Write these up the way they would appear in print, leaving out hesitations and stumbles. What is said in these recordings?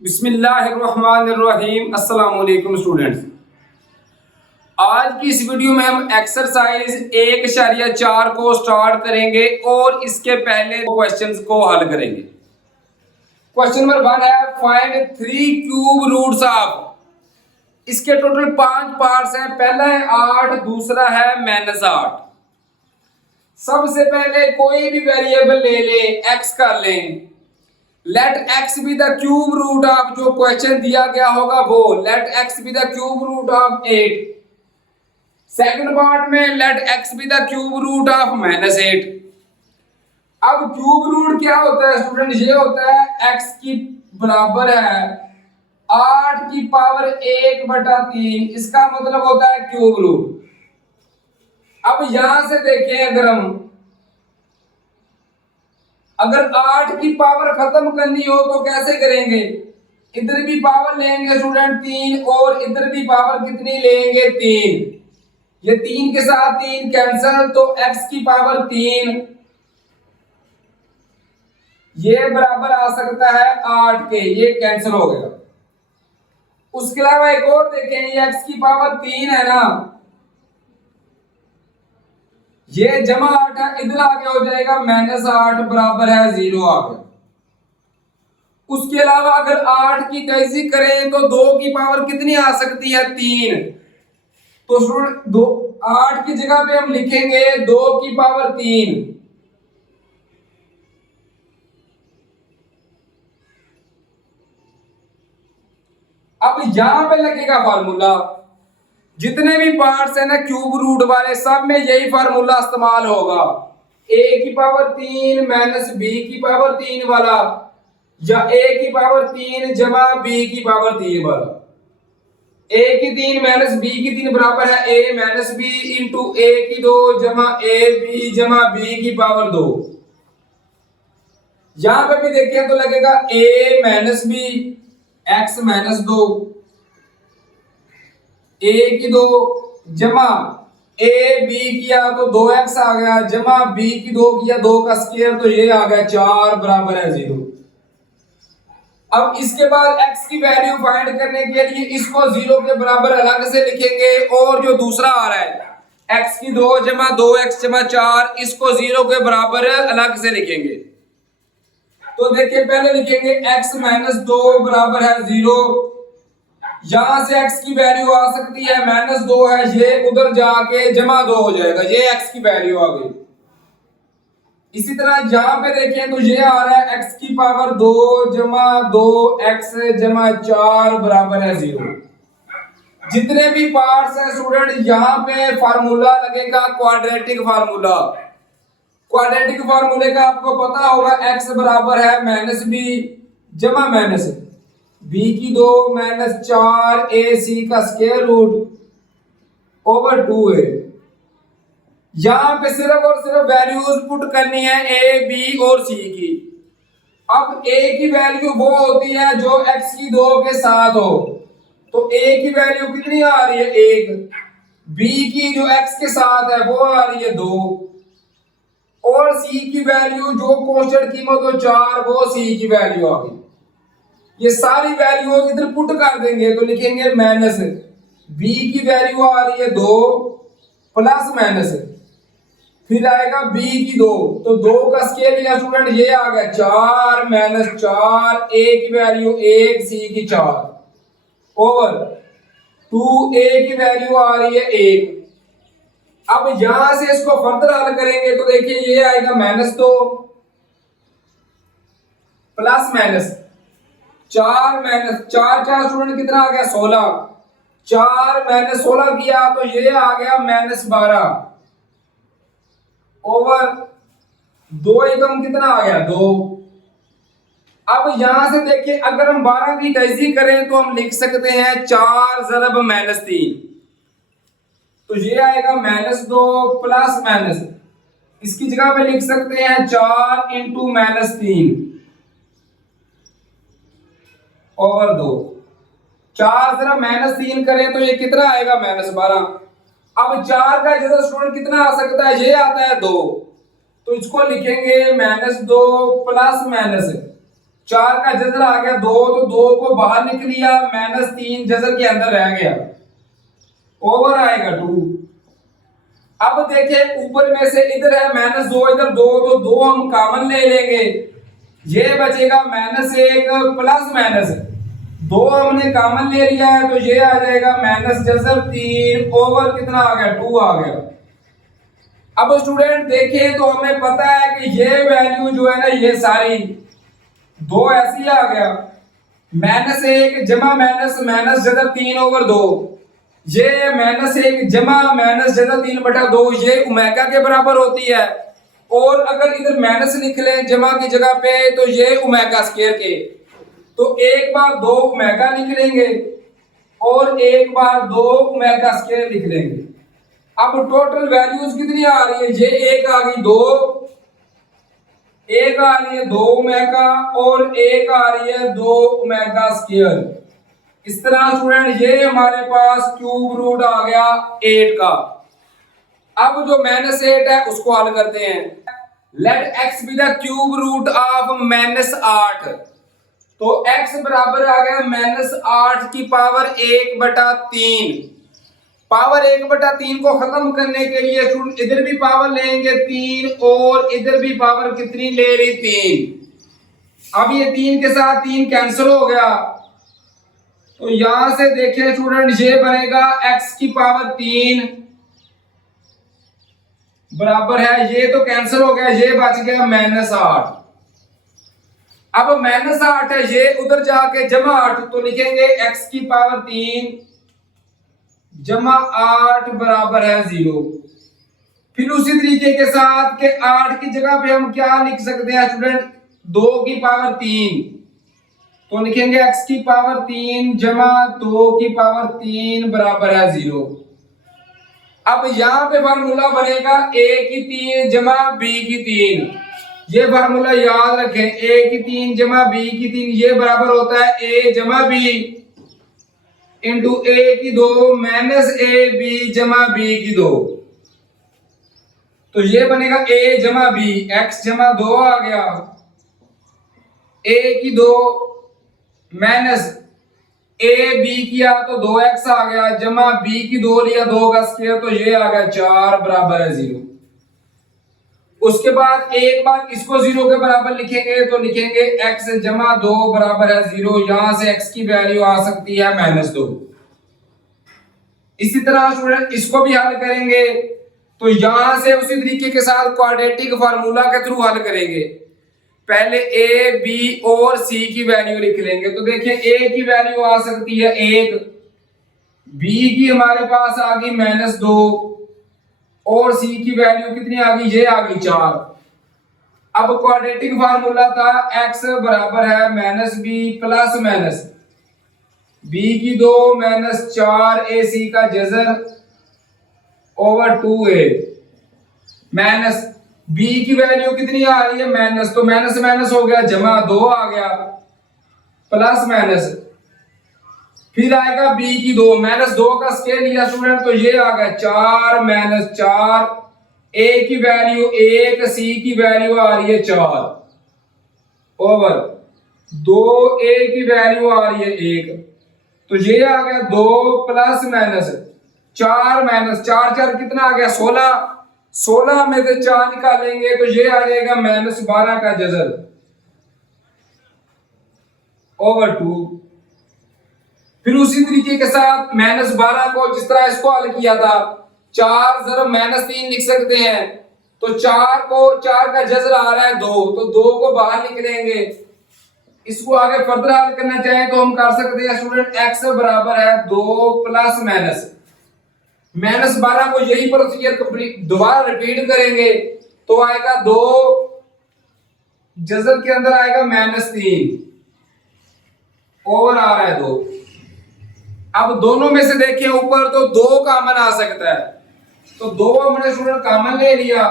बिस्मिल्लाहिर्रहमानिर्रहीम। अस्सलाम वालेकुम स्टूडेंट्स। आज की इस वीडियो में हम एक्सरसाइज 1.4 को स्टार्ट करेंगे और इसके पहले क्वेश्चंस को हल करेंगे। क्वेश्चन नंबर 1 है फाइंड 3 क्यूब रूट्स ऑफ। इसके टोटल 5 पार्ट्स हैं। पहला है 8, दूसरा है -8। सबसे पहले कोई भी वेरिएबल ले लें, x कर लें। Let x be the cube root of, जो क्वेश्चन दिया गया होगा वो let x be the cube root of 8। Second part में let x be the cube root of -8। अब क्यूब रूट क्या होता है स्टूडेंट? ये होता है x की बराबर है 8 की पावर 1/3। इसका मतलब होता है क्यूब रूट। अब यहां से देखें, अगर 8 की पावर खत्म करनी हो तो कैसे करेंगे? इधर भी पावर लेंगे स्टूडेंट 3 और इधर भी पावर कितनी लेंगे? 3। ये 3 के साथ 3 कैंसिल, तो x की पावर 3 ये बराबर आ सकता है 8 के। ये कैंसिल हो गया। उसके अलावा एक और देखें, ये x की पावर 3 है ना, ये जमा 8 है, इधर आगे हो जाएगा -8 बराबर है 0 आ गया। उसके अलावा अगर 8 की तेजी करें तो 2 की पावर कितनी आ सकती है? 3। तो स्टूडेंट 8 की जगह पे हम लिखेंगे 2 की पावर 3। अब यहां पे लगेगा फार्मूला। जितने भी पार्ट्स है ना क्यूब रूट वाले, सब में यही फार्मूला इस्तेमाल होगा। a की पावर 3 माइनस b की पावर 3 वाला, या a की पावर 3 जमा b की पावर 3 वाला। a की 3 माइनस b की 3 बराबर है a minus b into a की 2 जमा a b जमा b की पावर 2। यहां पे भी देखिए तो लगेगा a minus b x minus 2, a की 2 जमा a b किया तो 2x आ गया, जमा b की 2 किया 2 का स्क्वायर तो ये आ गया 4 बराबर है 0। अब इसके बाद x की वैल्यू फाइंड करने के लिए इसको 0 के बराबर अलग से लिखेंगे, और जो दूसरा आ रहा है x की 2 जमा 2x जमा 4, इसको 0 के बराबर अलग से लिखेंगे। तो देखिए पहले लिखेंगे x माइनस 2 बराबर है 0। यहां से x की वैल्यू आ सकती है -2 है, ये उधर जाके जमा 2 हो जाएगा, ये x की वैल्यू आ गई। इसी तरह यहां पे देखें तो ये आ रहा है x की पावर 2 जमा 2x जमा 4 बराबर है 0। जितने भी पार्ट्स हैं स्टूडेंट, यहां पे फार्मूला लगेगा क्वाड्रेटिक फार्मूला। क्वाड्रेटिक फार्मूले का आपको पता होगा, x बराबर है -b जमा माइनस b की 2 माइनस 4ac का स्क्वायर रूट ओवर 2a। यहां पे सिर्फ और सिर्फ वैल्यूज पुट करनी है a b और c की। अब a की वैल्यू वो होती है जो x की 2 के साथ हो, तो a की वैल्यू कितनी आ रही है? 1। b की जो x के साथ है वो आ रही है 2, और c की वैल्यू जो कांस्टेंट कीमत हो 4, वो c की वैल्यू आ गई। ये सारी वैल्यू इधर पुट कर देंगे तो लिखेंगे माइनस b की वैल्यू आ रही है 2 प्लस माइनस, फिर आएगा b की 2, तो 2 का स्केल लिया स्टूडेंट, ये आ गया 4 माइनस 4, a की वैल्यू 1 c की 4 और 2a की वैल्यू आ रही है 1। अब यहां से इसको फर्दर हल करेंगे तो देखिए ये आएगा -2 प्लस माइनस 4 माइनस 4 4 स्टूडेंट कितना आ गया? 16। 4 माइनस 16 किया तो ये आ गया -12 ओवर 2 एकम कितना आ गया? 2। अब यहां से देखिए अगर हम 12 की तेजी करें तो हम लिख सकते हैं 4 ज़रब -3, तो ये आएगा -2 प्लस माइनस, इसकी जगह पे लिख सकते हैं 4 इंटू -3 ओवर 2। 4 ज़रब -3 करें तो ये कितना आएगा? -12। अब 4 का जैसा स्टूडेंट कितना आ सकता है? ये आता है 2, तो इसको लिखेंगे -2 प्लस माइनस 4 का जजर आ गया 2, तो 2 को बाहर निकल लिया, -3 जजर के अंदर रह गया, ओवर आएगा 2। अब देखिए ऊपर में से इधर है -2, इधर 2, तो 2 हम कॉमन ले लेंगे, ये बचेगा -1 प्लस माइनस 2 हमने कॉमन ले लिया है, तो ये आ जाएगा -3 ओवर कितना आ गया 2 आ गया। अब स्टूडेंट देखें तो हमें पता है कि ये वैल्यू जो है ना, ये सारी 2 ऐसी आ गया, -1 जमा माइनस जदर 3 ओवर 2, ये -1 जमा माइनस जदर 3/2, ये ओमेगा के बराबर होती है। और अगर इधर माइनस लिख लें जमा की जगह पे, तो ये ओमेगा स्क्वायर के, तो एक बार 2 ओमेगा लिख लेंगे और एक बार 2 ओमेगा स्क्वायर लिख लेंगे। अब टोटल वैल्यूज कितनी आ रही है, ये एक आ गई 2, एक आ रही है 2 ओमेगा और एक आ रही है 2 ओमेगा स्क्वायर। इस तरह स्टूडेंट ये हमारे पास क्यूब रूट आ गया 8 का। अब जो -8 है उसको हल करते हैं। Let x be the cube root of -8, तो x बराबर आ गया -8 की पावर 1/3। पावर 1/3 को खत्म करने के लिए स्टूडेंट इधर भी पावर लेंगे 3 और इधर भी पावर कितनी ले ली 3। अब ये 3 के साथ 3 कैंसिल हो गया, तो यहां से देखिए स्टूडेंट ये बनेगा x की पावर 3 बराबर है, ये तो कैंसिल हो गया, ये बच गया -8। अब -8 है, ये उधर जाके जमा 8, तो लिखेंगे x की पावर 3 जमा 8 बराबर है 0। फिर उसी तरीके के साथ के 8 की जगह पे हम क्या लिख सकते हैं स्टूडेंट, 2 की पावर 3, तो लिखेंगे x की पावर 3 जमा 2 की पावर 3 बराबर है 0। अब यहां पे फार्मूला बनेगा a की 3 जमा b की 3, ये फार्मूला याद रखें, a की 3 जमा b की 3, ये बराबर होता है a जमा b इंटू a की 2 माइनस a b जमा b की 2, तो ये बनेगा a जमा b, x जमा 2 आ गया, a की 2 माइनस a b किया तो 2x आ गया, जमा b की 2 लिया 2 का स्क्वायर, तो ये आ गया 4 बराबर है 0। उसके बाद एक बार इसको 0 के बराबर लिखेंगे, तो लिखेंगे x जमा 2 बराबर है 0, यहां से x की वैल्यू आ सकती है -2। इसी तरह स्टूडेंट इसको भी हल करेंगे, तो यहां से उसी तरीके के साथ क्वाड्रेटिक फार्मूला के थ्रू हल करेंगे। पहले a b और c की वैल्यू लिख लेंगे, तो देखिए a की वैल्यू आ सकती है 1, b की हमारे पास आ गई -2 और c की वैल्यू कितनी आ गई, ये आ गई 4। अब क्वाड्रेटिक फार्मूला था x बराबर है -b प्लस माइनस b की 2 माइनस 4ac का Jhajjar over 2a minus b की वैल्यू कितनी आ रही है माइनस, तो माइनस माइनस हो गया, जमा 2 आ गया प्लस माइनस, फिर आएगा b की 2 -2 का स्केल लिया स्टूडेंट, तो ये आ गया 4 - 4, a की वैल्यू 1, c की वैल्यू आ रही है 4 ओवर 2a की वैल्यू आ रही है 1, तो ये आ गया 2 प्लस माइनस 4 - 4 4 कितना आ गया 16, 16 में से 4 निकालेंगे तो ये आ जाएगा -12 का जजर ओवर 2। फिर उसी तरीके के साथ -12 को जिस तरह इसको हल किया था 4 ज़रब -3 लिख सकते हैं, तो 4 का जजर आ रहा है 2, तो 2 को बाहर निकलेंगे। इसको आगे फर्दर हल करना चाहे तो हम कर सकते हैं स्टूडेंट x बराबर है 2 प्लस -12 को यही प्रोसीजर कंप्लीट दोबारा रिपीट करेंगे, तो आएगा 2 जजर के अंदर आएगा -3 ओवर आ रहा है 2। अब दोनों में से देखिए ऊपर तो 2 कॉमन आ सकता है, तो 2 हमने स्टूडेंट कॉमन ले लिया,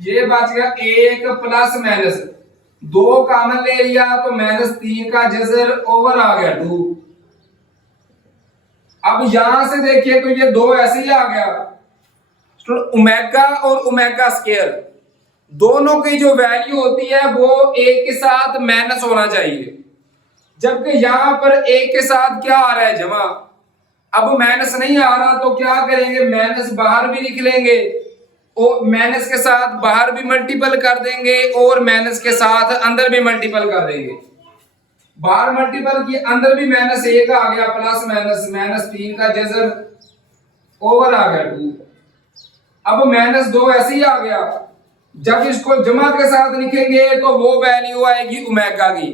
ये बच गया 1 प्लस माइनस 2 कॉमन ले लिया, तो -3 का जजर ओवर आ गया 2। अब यहां से देखिए तो ये 2 ऐसे ही आ गया, ओमेगा और ओमेगा स्क्वायर दोनों की जो वैल्यू होती है वो एक के साथ माइनस होना चाहिए। जबकि यहां पर एक के साथ क्या आ रहा है, जमा। अब माइनस नहीं आ रहा तो क्या करेंगे, माइनस बाहर भी लिख लेंगे और माइनस के साथ बाहर भी मल्टीपल कर देंगे और माइनस के साथ अंदर भी मल्टीपल कर देंगे। बाहर मल्टीपल की अंदर भी माइनस एक आ गया, प्लस माइनस माइनस 3 का जजर ओवर आ गया 2। अब माइनस 2 ऐसे ही आ गया। जब इसको जमा के साथ लिखेंगे तो वो वैल्यू आएगी ओमेगा की,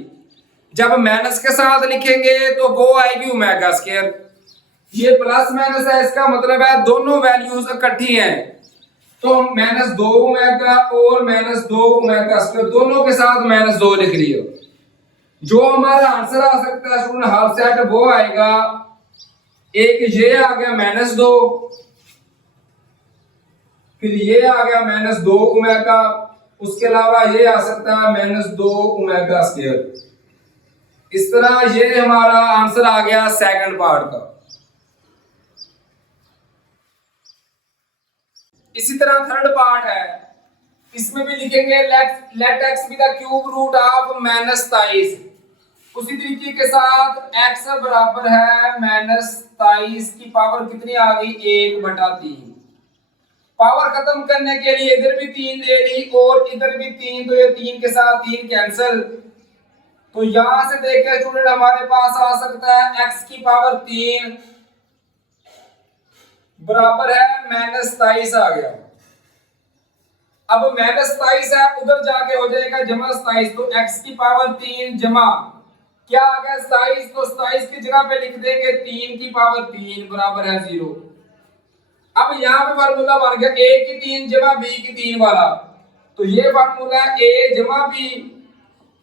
जब माइनस के साथ लिखेंगे तो वो आएगी ओमेगा स्क्वायर। ये प्लस माइनस है, इसका मतलब है दोनों वैल्यूज इकट्ठी हैं, तो माइनस 2 ओमेगा और माइनस 2 ओमेगा स्क्वायर दोनों के साथ माइनस 2 लिख लियो। जो हमारा आंसर आ सकता है स्टूडेंट हाफ सेट वो आएगा, एक ये आ गया माइनस 2, फिर ये आ गया माइनस 2 ओमेगा, उसके अलावा ये आ सकता है माइनस 2 ओमेगा स्क्वायर। इस तरह ये हमारा आंसर आ गया सेकंड पार्ट का। इसी तरह थर्ड पार्ट है, इसमें भी लिखेंगे let X be the cube root of minus 23। उसी तरीके के साथ x बराबर है माइनस 23 की पावर कितनी आ गई, 1/3। पावर खत्म करने के लिए इधर भी 3 ले ली और इधर भी 3, तो ये 3 के साथ 3 कैंसिल। तो यहां से देखें स्टूडेंट हमारे पास आ सकता है x की पावर 3 बराबर है माइनस 23 आ गया। अब माइनस 23 है, उधर जाके हो जाएगा जमा 27, तो x की पावर 3 जमा क्या आ गया 27, तो 27 की जगह पे लिख देंगे 3 की पावर 3 बराबर है 0। अब यहाँ पे फार्मूला बन गया a की 3 जमा b की 3 वाला, तो ये फार्मूला a जमा b,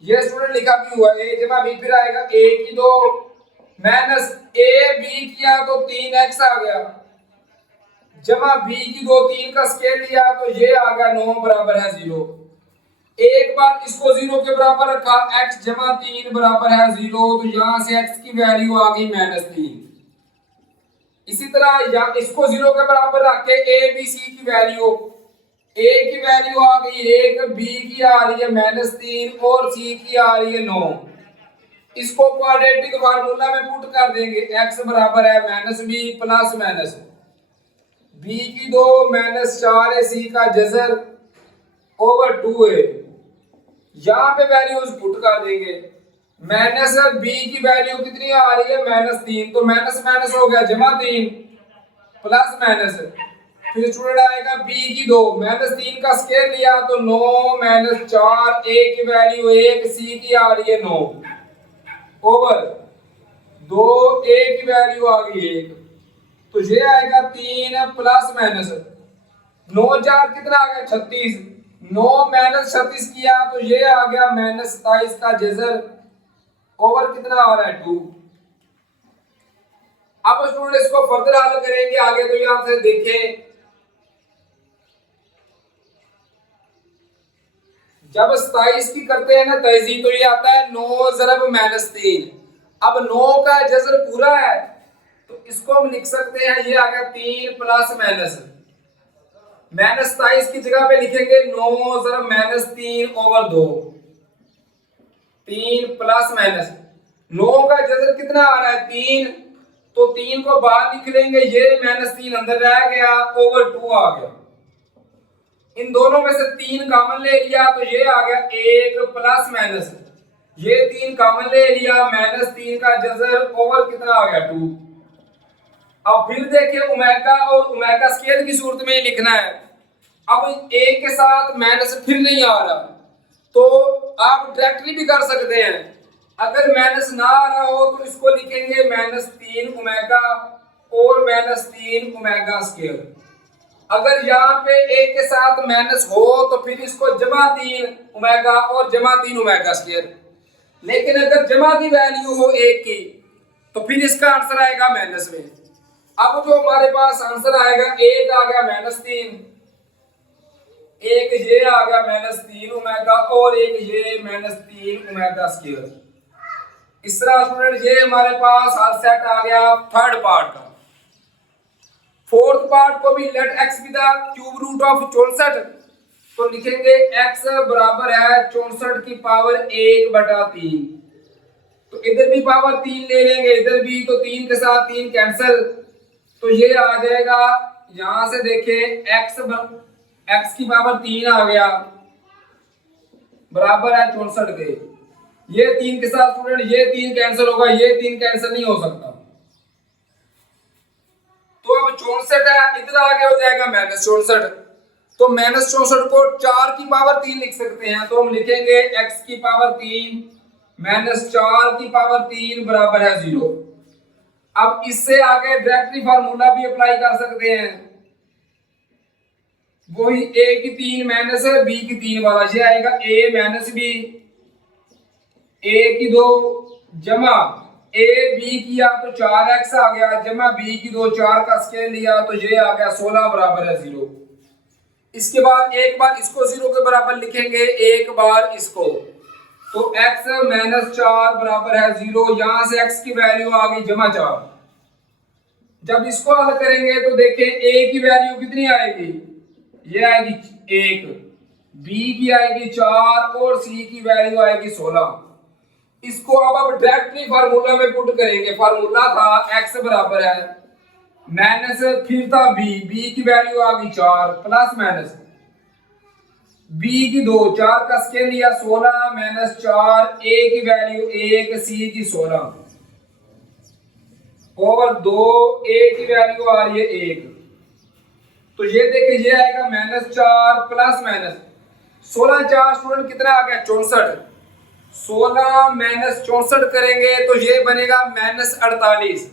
ये स्टूडेंट लिखा भी हुआ a जमा b, फिर आएगा a की 2 माइनस a b किया तो 3x आ गया, जमा b की 2 3 का स्केल लिया तो ये आ गया 9 बराबर है 0। एक बार इसको 0 के बराबर रखा, x जमा 3 बराबर है 0, तो यहां से x की वैल्यू आ गई माइनस 3। इसी तरह या इसको 0 के बराबर रख के a b c की वैल्यू, a की वैल्यू आ गई 1, b की आ रही है माइनस 3 और c की आ रही है 9। इसको क्वाड्रेटिक फार्मूला में पुट कर देंगे, x बराबर है minus b plus minus b की 2 माइनस 4 c का जजर ओवर 2a। यहां पे वैल्यूज पुट कर देंगे, माइनस b की वैल्यू कितनी आ रही है माइनस 3, तो माइनस माइनस हो गया जमा 3 प्लस माइनस, फिर स्टूडेंट आएगा b की 2 माइनस 3 का स्क्वायर लिया तो 9 माइनस 4, a की वैल्यू 1, c की आ रही है 9 ओवर 2, a की वैल्यू आ गई 1, तो ये आएगा 3 प्लस माइनस 9 4 कितना आ गया 36, 9 माइनस 36 किया तो ये आ गया माइनस 27 का जजर ओवर कितना आ रहा है 2। अब स्टूडेंट इसको फर्दर हल करेंगे आगे, तो यहां से देखें जब 27 की करते हैं ना तहजीब, तो ये आता है 9 ज़रब माइनस 3। अब 9 का जजर पूरा है तो इसको हम लिख सकते हैं, ये आ गया 3 प्लस माइनस माइनस 27 की जगह पे लिखेंगे 9 ज़रब माइनस 3 ओवर 2, 3 प्लस माइनस 9 का जजर कितना आ रहा है 3, तो 3 को बाहर लिख लेंगे, ये माइनस 3 अंदर रह गया ओवर 2 आ गया। इन दोनों में से 3 कॉमन ले लिया तो ये आ गया 1 प्लस माइनस, ये 3 कॉमन ले लिया माइनस 3 का जजर ओवर कितना आ गया 2। अब फिर देखिए ओमेगा और ओमेगा स्क्वायर की सूरत में ही लिखना है। अब एक के साथ माइनस फिर नहीं आ रहा तो आप डायरेक्टली भी कर सकते हैं, अगर माइनस ना आ रहा हो तो इसको लिखेंगे माइनस 3 ओमेगा और माइनस 3 ओमेगा स्क्वायर। अगर यहाँ पे एक के साथ माइनस हो तो फिर इसको जमा 3 ओमेगा और जमा 3 ओमेगा स्क्वायर, लेकिन अगर जमा की वैल्यू हो एक की तो फिर इसका आंसर आएगा माइनस में। अब जो हमारे पास आंसर आएगा, एक आ गया माइनस 3, एक ये आ गया माइनस 3 ओमेगा और एक ये माइनस 3 ओमेगा स्क्वायर। इस तरह स्टूडेंट ये हमारे पास हर सेट आ गया थर्ड पार्ट का। फोर्थ पार्ट को भी let X be the cube root of 64, तो लिखेंगे x बराबर है 64 की पावर 1/3। तो इधर भी पावर 3 ले लेंगे, इधर भी, तो 3 के साथ 3 कैंसिल, तो ये आ जाएगा यहां से देखें x की पावर 3 आ गया बराबर है 64 के। ये 3 के साथ स्टूडेंट ये 3 कैंसिल होगा, ये 3 कैंसिल नहीं हो सकता। तो अब 64 है, इधर आगे हो जाएगा -64। तो -64 को 4 की पावर 3 लिख सकते हैं, तो हम लिखेंगे x की पावर 3 -4 की पावर 3 बराबर है 0। अब इससे आगे डायरेक्टली फार्मूला भी अप्लाई कर सकते हैं, वही a की 3 माइनस b की 3 वाला, ये आएगा a माइनस b, a की 2 जमा a b किया तो 4x आ गया, जमा b की 2 4 का स्केल लिया तो ये आ गया 16 बराबर है 0। इसके बाद एक बार इसको 0 के बराबर लिखेंगे, एक बार इसको, तो x -4 बराबर है 0। यहां से x की वैल्यू आ गई जमा 4। जब इसको हल करेंगे तो देखें a की वैल्यू कितनी आएगी, ये आएगी 1, b की आएगी 4 और c की वैल्यू आएगी 16। इसको अब डायरेक्टली फार्मूला में पुट करेंगे। फार्मूला था x बराबर है माइनस, फिर था b की वैल्यू आ गई 4 प्लस माइनस b की 2 4 का स्केल लिया 16 माइनस 4, a की वैल्यू 1, c की 16 और 2, a की वैल्यू आ रही है 1। तो ये देखिए ये आएगा -4 प्लस माइनस 16, 4 स्टूडेंट कितना आ गया 64। 16 माइनस 64 करेंगे तो ये बनेगा -48।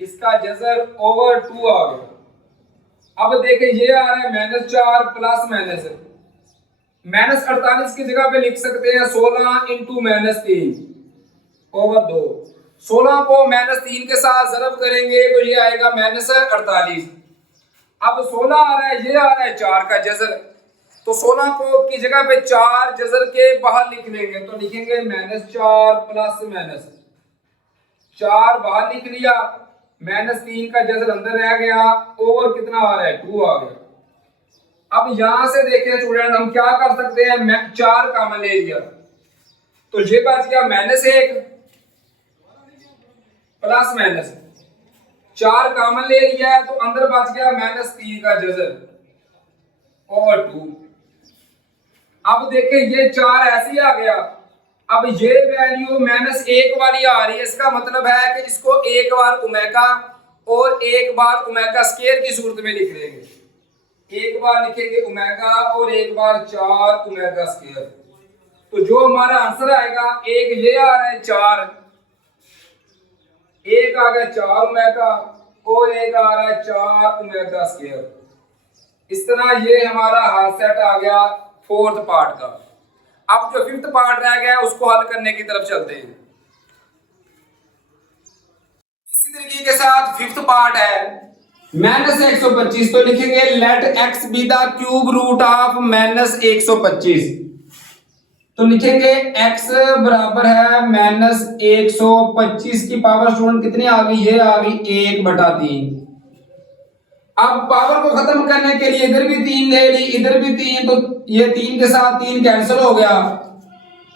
इसका जज़र ओवर 2 आ गया। अब देखिए ये आ रहा है -4 प्लस -48 की जगह पे लिख सकते हैं 16 इंटू -3 ओवर 2। 16 को -3 के साथ ज़रब करेंगे तो ये आएगा -48। अब 16 आ रहा है, ये आ रहा है 4 का जज़र, तो 16 को की जगह पे 4 जज़र के बाहर लिख लेंगे, तो लिखेंगे -4 प्लस -4 बाहर लिख लिया, -3 का जज़र अंदर रह गया, ओवर कितना आ रहा है 2 आ गया। अब यहां से देखें स्टूडेंट हम क्या कर सकते हैं, 4 कॉमन ले लिया तो ये बच गया -1 प्लस माइनस 4 कॉमन ले लिया है तो अंदर बच गया -3 का जज़र ओवर 2। अब देखें ये 4 ऐसे ही आ गया। अब ये वैल्यू -1 वाली आ रही है, इसका मतलब है कि इसको एक बार ओमेगा और एक बार ओमेगा स्क्वायर की सूरत में लिख लेंगे। एक बार लिखेंगे ओमेगा और एक बार 4 ओमेगा स्क्वायर। तो जो हमारा आंसर आएगा, एक ये आ रहा है 4, एक आ गया 4 ओमेगा और एक आ रहा है 4 ओमेगा स्क्वायर। इस तरह ये हमारा हल सेट आ गया 4th पार्ट का। अब जो 5th पार्ट रह गया उसको हल करने की तरफ चलते हैं। इसी तरीके के साथ 5th पार्ट है -125। तो लिखेंगे let x be the cube root of -125। तो लिखेंगे x बराबर है -125 की पावर स्टूडेंट कितनी आ गई, ये आ गई 1/3। अब पावर को खत्म करने के लिए इधर भी 3 ले ली, इधर भी 3, तो ये 3 के साथ 3 कैंसिल हो गया,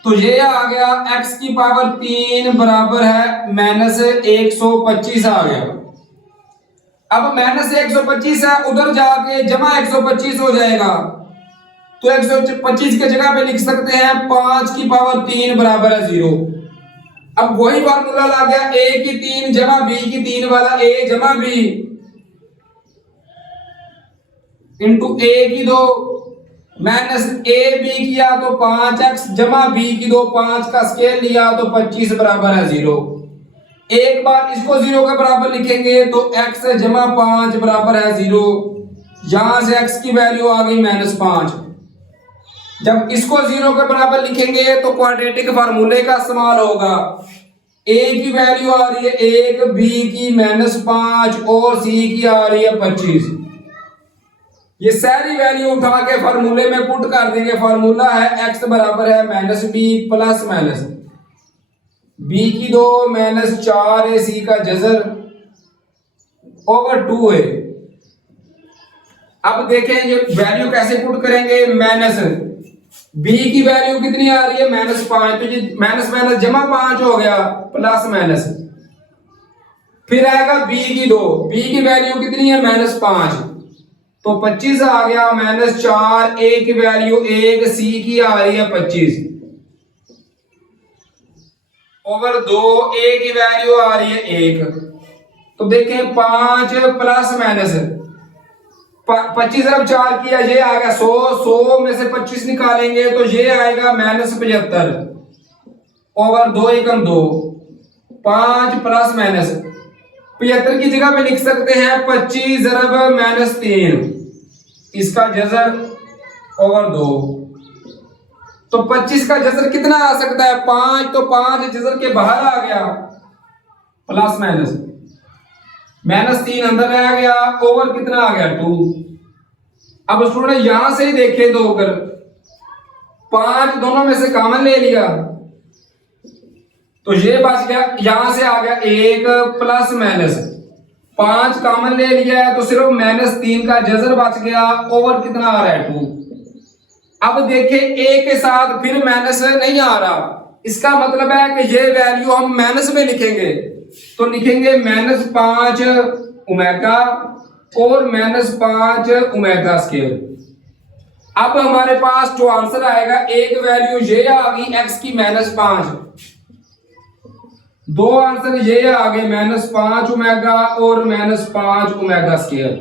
तो ये आ गया x की पावर 3 बराबर है -125 आ गया। अब -125 है, उधर जाके जमा 125 हो जाएगा, तो 125 के जगह पे लिख सकते हैं 5 की पावर 3 बराबर है 0। अब वही फार्मूला ला गया, a की 3 जमा b की 3 वाला, a जमा b इंटू a की 2 माइनस a b किया तो 5x जमा b की 2 5 का स्केल लिया तो 25 बराबर है 0। एक बार इसको 0 के बराबर लिखेंगे तो x जमा 5 बराबर है 0। यहां से x की वैल्यू आ गई -5। जब इसको 0 के बराबर लिखेंगे तो क्वाड्रेटिक फार्मूले का इस्तेमाल होगा। a की वैल्यू आ रही है 1, b की -5 और c की आ रही है 25। ये सारी वैल्यू उठा के फार्मूले में पुट कर देंगे। फार्मूला है x बराबर है -b प्लस माइनस b की 2 -4 है, c का जज़र ओवर 2 है। अब देखें ये वैल्यू कैसे पुट करेंगे, बी की वैल्यू कितनी आ रही है -5, तो ये माइनस माइनस जमा 5 हो गया प्लस माइनस। फिर आएगा बी की 2, बी की वैल्यू कितनी है -5, तो 25 आ गया -4, ए की वैल्यू 1, सी की आ रही है 25 ओवर 2, ए की वैल्यू आ रही है 1। तो देखें 5 प्लस माइनस 25 अरब 4 किया, ये आ गया 100, 100 में से 25 निकालेंगे तो ये आएगा -75 ओवर 2 एकम 2, 5 प्लस माइनस 75 की जगह पे लिख सकते हैं 25 अरब -3, इसका जजर ओवर 2। तो 25 का जजर कितना आ सकता है 5, तो 5 जजर के बाहर आ गया प्लस माइनस -3 अंदर आ गया ओवर कितना आ गया 2। अब स्टूडेंट यहां से ही देखें तो अगर 5 दोनों में से कॉमन ले लिया तो ये बच गया, यहां से आ गया 1 प्लस माइनस 5 कॉमन ले लिया है तो सिर्फ -3 का जजर बच गया ओवर कितना आ रहा है 2। अब देखें ए के साथ फिर माइनस नहीं आ रहा, इसका मतलब है कि ये वैल्यू हम माइनस में लिखेंगे, तो लिखेंगे -5 ओमेगा और -5 ओमेगा स्क्वायर। अब हमारे पास जो आंसर आएगा, एक वैल्यू ये आ गई x की -5, दो आंसर ये आ गए -5 ओमेगा और -5 ओमेगा स्क्वायर।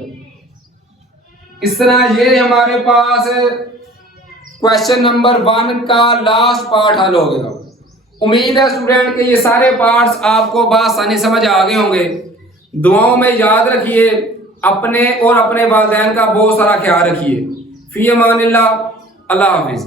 इस तरह ये हमारे पास क्वेश्चन नंबर 1 का लास्ट पार्ट हल हो गया। उम्मीद है स्टूडेंट के ये सारे पार्ट्स आपको बआसानी समझ आ गए होंगे। दुआओं में याद रखिए, अपने और अपने वालिदैन का बहुत सारा ख्याल रखिए। फी अमानिल्लाह, अल्लाह हाफिज।